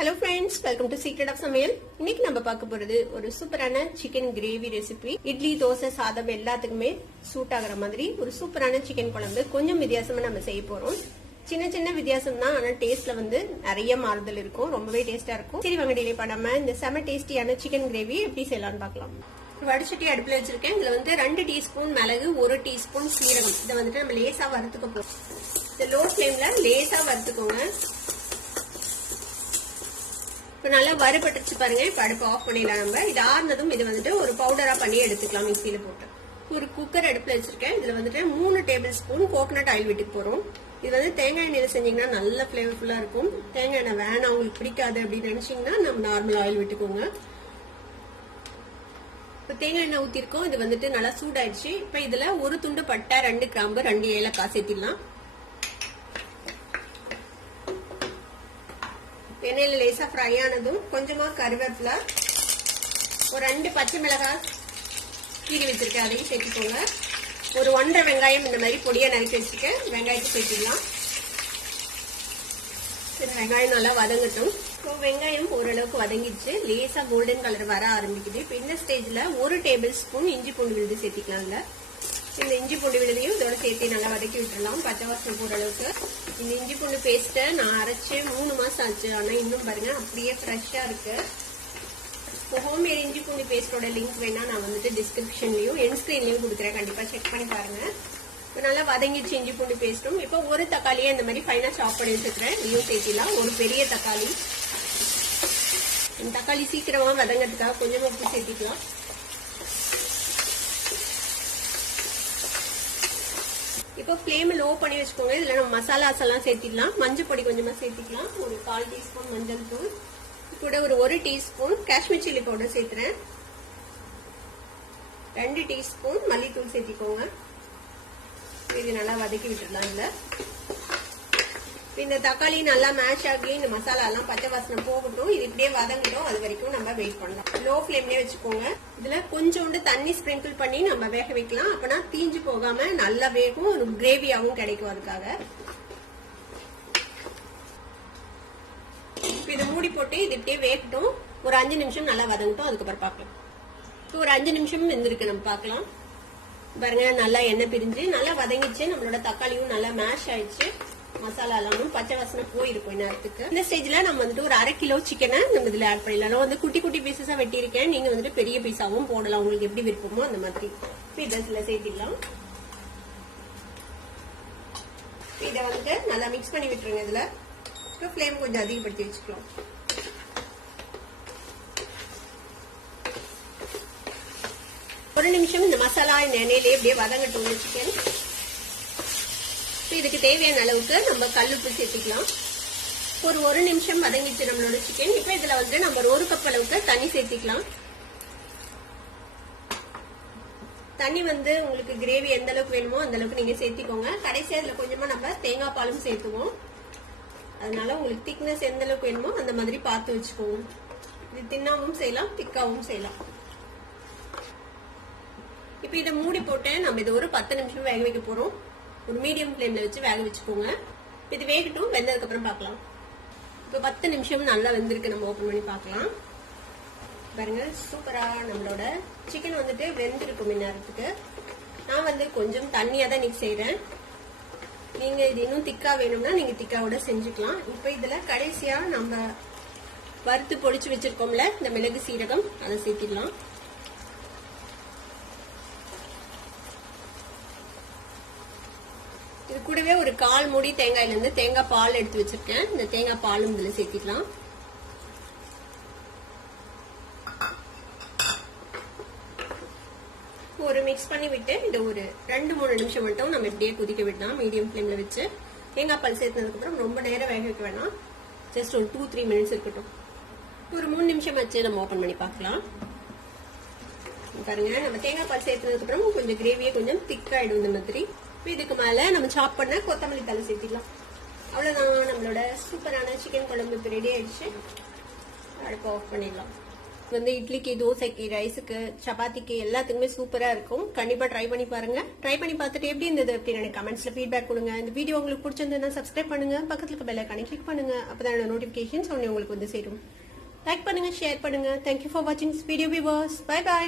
Hello friends, welcome to Secret of Samayal. இன்னைக்கு நம்ம பார்க்க போறது ஒரு சூப்பரான chicken gravy recipe. Idli, dosa, சாதம் எல்லாத்துக்குமே சூட் ஆகுற மாதிரி ஒரு சூப்பரான சிக்கன் குழம்பு. கொஞ்சம் வித்தியாசமா நம்ம செய்ய போறோம். சின்ன சின்ன வித்தியாசம் தான், ஆனா டேஸ்ட்ல வந்து நிறைய மாறுதல் இருக்கும். ரொம்பவே டேஸ்டா இருக்கும். சரி வாங்க டிலே பண்ணாம இந்த செம டேஸ்டியான சிக்கன் கிரேவி எப்படி செய்யலாம்னு பார்க்கலாம். வடிச்சட்டி அடுப்புல வச்சிருக்கேன். இதுல வந்து 2 டீஸ்பூன் மிளகு, 1 டீஸ்பூன் சீரகம். இதை வந்துட்டு நம்ம லேசா வறுத்துக்க போறோம். இந்த லோ ஃபிளேம்ல லேசா வறுத்துக்கோங்க. இப்ப நல்லா வறுபட்டுச்சு பாருங்க. இப்ப அடுப்பு ஆஃப் பண்ணிடலாம். நம்ம இது ஆறுனதும் இது வந்துட்டு ஒரு பவுடரா பண்ணி எடுத்துக்கலாம் மிக்சியில போட்டு. ஒரு குக்கர் அடுப்புல வச்சிருக்கேன். இதுல வந்துட்டு 3 டேபிள் ஸ்பூன் கோகனட் ஆயில் விட்டு போறோம். இது வந்து தேங்காய் எண்ணெயில செஞ்சீங்கன்னா நல்ல பிளேவர்ஃபுல்லா இருக்கும். தேங்காய் எண்ணெய் வேணாம் உங்களுக்கு பிடிக்காது அப்படின்னு நினைச்சீங்கன்னா நம்ம நார்மல் ஆயில் விட்டுக்கோங்க. இப்ப தேங்காய் எண்ணெய் ஊத்திருக்கோம். இது வந்துட்டு நல்லா சூடாயிடுச்சு. இப்ப இதுல ஒரு துண்டு பட்டை, 2 கிராம்பு, 2 ஏலக்காய் சேர்த்திடலாம். எண்ணெயில லேசா ஃப்ரை ஆனதும் கொஞ்சமா கருவேப்பிலை, ஒரு 2 பச்சை மிளகாய் கீறி வச்சிருக்கேன், அதையும் சேர்த்துக்கோங்க. ஒரு 1.5 வெங்காயம் இந்த மாதிரி பொடியா நறுக்கி வச்சிருக்கேன், வெங்காயத்தை சேர்த்துக்கலாம். வெங்காயம் நல்லா வதங்கட்டும். இப்போ வெங்காயம் ஓரளவுக்கு வதங்கிடுச்சு, லேசா கோல்டன் கலர் வர ஆரம்பிக்குது. இப்போ இந்த ஸ்டேஜ்ல 1 டேபிள் ஸ்பூன் இஞ்சி பூண்டு விழுது சேர்த்திக்கலாம்ல. இந்த இஞ்சி பூண்டு விழுதையும் இதோட சேர்த்து நல்லா வதக்கி விட்டுறலாம், பச்சை வாசனை போற அளவுக்கு. இந்த இஞ்சி பூண்டு பேஸ்ட்டை நான் அரைச்சு 3 மாசம் ஆச்சு, ஆனா இன்னும் பாருங்க அப்படியே ஃப்ரெஷ்ஷா இருக்கு. ஹோம்மேட் இஞ்சி பூண்டு பேஸ்டோட லிங்க் வேணா நான் வந்துட்டு டிஸ்கிரிப்ஷன்லயும் எண்ட் ஸ்கிரீன்லயும் கொடுக்குறேன், கண்டிப்பா செக் பண்ணி பாருங்க. இப்போ நல்லா வதங்கிடுச்சு இஞ்சி பூண்டு பேஸ்ட்டும். இப்போ ஒரு தக்காளியை இந்த மாதிரி ஃபைனா சாப் பண்ணி வச்சுக்கிறேன், இதையும் சேர்த்திடலாம். ஒரு பெரிய தக்காளி. இந்த தக்காளி சீக்கிரமா வதங்கிறதுக்காக கொஞ்சமா உப்பு சேர்த்திக்கலாம். இப்போ ஃப்ளேம் லோ பண்ணி வச்சுக்கோங்க. இதுல நம்ம மசாலாஸ் எல்லாம் சேர்த்திடலாம். மஞ்சள் பொடி கொஞ்சமா சேர்த்திக்கலாம், ஒரு 1/4 டீஸ்பூன் மஞ்சள் தூள், கூட ஒரு 1 டீஸ்பூன் காஷ்மீர் சில்லி பவுடர் சேர்த்துறேன். 2 டீஸ்பூன் மல்லித்தூள் சேர்த்திக்கோங்க. இது நல்லா வதக்கி விட்டுடலாம். இல்ல இந்த தக்காளி நல்லா மேஷ் ஆகி இந்த மசாலா எல்லாம் பச்சை வாசனை போகட்டும். இது இப்படியே வதங்கிடும், அது வரைக்கும் நம்ம வெயிட் பண்ணலாம். லோ ஃபிளேம்லயே வச்சுக்கோங்க. இதுல கொஞ்சோண்டு தண்ணி ஸ்பிரிங்கிள் பண்ணி நம்ம வேக வைக்கலாம். அப்பனா தீஞ்சு போகாம நல்லா வேகும், ஒரு கிரேவியாவும் கிடைக்கும். அதுக்காக இதை மூடி போட்டு இது இப்படியே வேகட்டும். ஒரு 5 நிமிஷம் நல்லா வதங்கட்டும், அதுக்கப்புறம் பார்க்கலாம். ஒரு 5 நிமிஷம் வெந்திருக்கு, நம்ம பார்க்கலாம். பாருங்க நல்லா எண்ணெய் பிரிஞ்சு நல்லா வதங்கிச்சு. நம்மளோட தக்காளியும் நல்லா மேஷ் ஆயிடுச்சு. மசாலா எல்லாமும் பச்சை வாசனை போயிருக்கும் நேரத்துக்கு. இந்த ஸ்டேஜ்ல நம்ம வந்துட்டு ஒரு 1/2 கிலோ சிக்கனை நம்ம இதுல ஆட் பண்ணிடலாம். நான் வந்து குட்டி குட்டி பீசஸா வெட்டியிருக்கேன், நீங்க வந்துட்டு பெரிய பீஸாவும் போடலாம், உங்களுக்கு எப்படி விருப்பமோ அந்த மாதிரி. இதுல சேர்த்திடலாம். இதை வந்துட்டு நல்லா மிக்ஸ் பண்ணி விட்டுருங்க. இதுல ஃப்ளேம் கொஞ்சம் அதிகப்படுத்தி வச்சுக்கலாம். ஒரு நிமிஷம் இந்த மசாலா இந்த எண்ணெயிலே அப்படியே வதங்கட்டும் சிக்கன். இதுக்கு தேவையான அளவுக்கு நம்ம கல்லுப்பு சேர்த்துக்கலாம். ஒரு 1 நிமிஷம் வதங்கிச்சு நம்மளோட சிக்கன். இப்ப இதுல வந்து நம்ம 1 கப் அளவுக்கு தண்ணி சேர்த்திக்கலாம். தண்ணி வந்து உங்களுக்கு கிரேவி எந்த அளவுக்கு வேணுமோ அந்த அளவுக்கு நீங்க சேர்த்திக்கோங்க. கடைசியா இதுல கொஞ்சமா நம்ம தேங்காய் பாலும் சேர்த்துவோம். அதனால உங்களுக்கு திக்னஸ் எந்த அளவுக்கு வேணுமோ அந்த மாதிரி பார்த்து வச்சுக்கோங்க. இது தின்னாவும் செய்யலாம், திக்காவும் செய்யலாம். இப்ப இதை மூடி போட்டு நம்ம இது ஒரு 10 நிமிஷம் வேக வைக்க போறோம். ஒரு மீடியம் ஃபிளேம்ல வச்சு வேக வச்சுக்கோங்க. இது வேகட்டும், வெந்ததுக்கு அப்புறம் பார்க்கலாம். இப்ப 10 நிமிஷம் நல்லா வெந்திருக்கு, நம்ம ஓபன் பண்ணி பார்க்கலாம். பாருங்க சூப்பரா நம்மளோட சிக்கன் வந்துட்டு வெந்திருக்கும் இந்நேரத்துக்கு. நான் வந்து கொஞ்சம் தண்ணியா தான் இன்னைக்கு செய்யறேன். நீங்க இது இன்னும் திக்கா வேணும்னா நீங்க திக்காவோட செஞ்சுக்கலாம். இப்ப இதுல கடைசியா நம்ம வறுத்து பொடிச்சு வச்சிருக்கோம்ல இந்த மிளகு சீரகம், அதை சேர்த்திடலாம். இது கூடவே ஒரு 1/4 மூடி தேங்காயில இருந்து தேங்காய் பால் எடுத்து வச்சிருக்கேன். இந்த தேங்காய் பாலும் இதுல சேர்த்திக்கலாம். ஒரு மிக்ஸ் பண்ணி விட்டு இது ஒரு 2-3 நிமிஷம் மட்டும் நம்ம இப்படியே கொதிக்க விடலாம் மீடியம் ஃபிளேம்ல வச்சு. தேங்காய் பால் சேர்த்ததுக்கு அப்புறம் ரொம்ப நேரம் வேக வைக்க வேணாம், ஜஸ்ட் ஒரு 2-3 மினிட்ஸ் இருக்கட்டும். ஒரு 3 நிமிஷம் வச்சு நம்ம ஓபன் பண்ணி பார்க்கலாம். பாருங்க நம்ம தேங்காய் பால் சேர்த்ததுக்கு அப்புறம் கொஞ்சம் கிரேவியே கொஞ்சம் திக்காயிடும் இந்த மாதிரி. இதுக்கு மேல நம்ம சாப் பண்ண கொத்தமல்லி தலை சேர்த்திடலாம். அவ்வளவுதான், நம்மளோட சூப்பரான சிக்கன் குழம்பு ரெடி ஆயிடுச்சு. அடுப்பு ஆஃப் பண்ணிடலாம். வந்து இட்லிக்கு, தோசைக்கு, ரைஸுக்கு, சப்பாத்திக்கு எல்லாத்துக்குமே சூப்பரா இருக்கும். கண்டிப்பா ட்ரை பண்ணி பாருங்க. ட்ரை பண்ணி பார்த்துட்டு எப்படி இருந்தது அப்படின்னு எனக்கு கமெண்ட்ஸ்ல ஃபீட்பேக் கொடுங்க. இந்த வீடியோ உங்களுக்கு பிடிச்சிருந்ததுன்னா சப்ஸ்கிரைப் பண்ணுங்க, பக்கத்துல இருக்க பெல் ஐகானை கிளிக் பண்ணுங்க. அப்பதான் நோட்டிபிகேஷன்ஸ் உடனே உங்களுக்கு வந்து சேரும். லைக் பண்ணுங்க, ஷேர் பண்ணுங்க. தேங்க்யூ ஃபார் வாட்சிங் this video viewers. Bye by.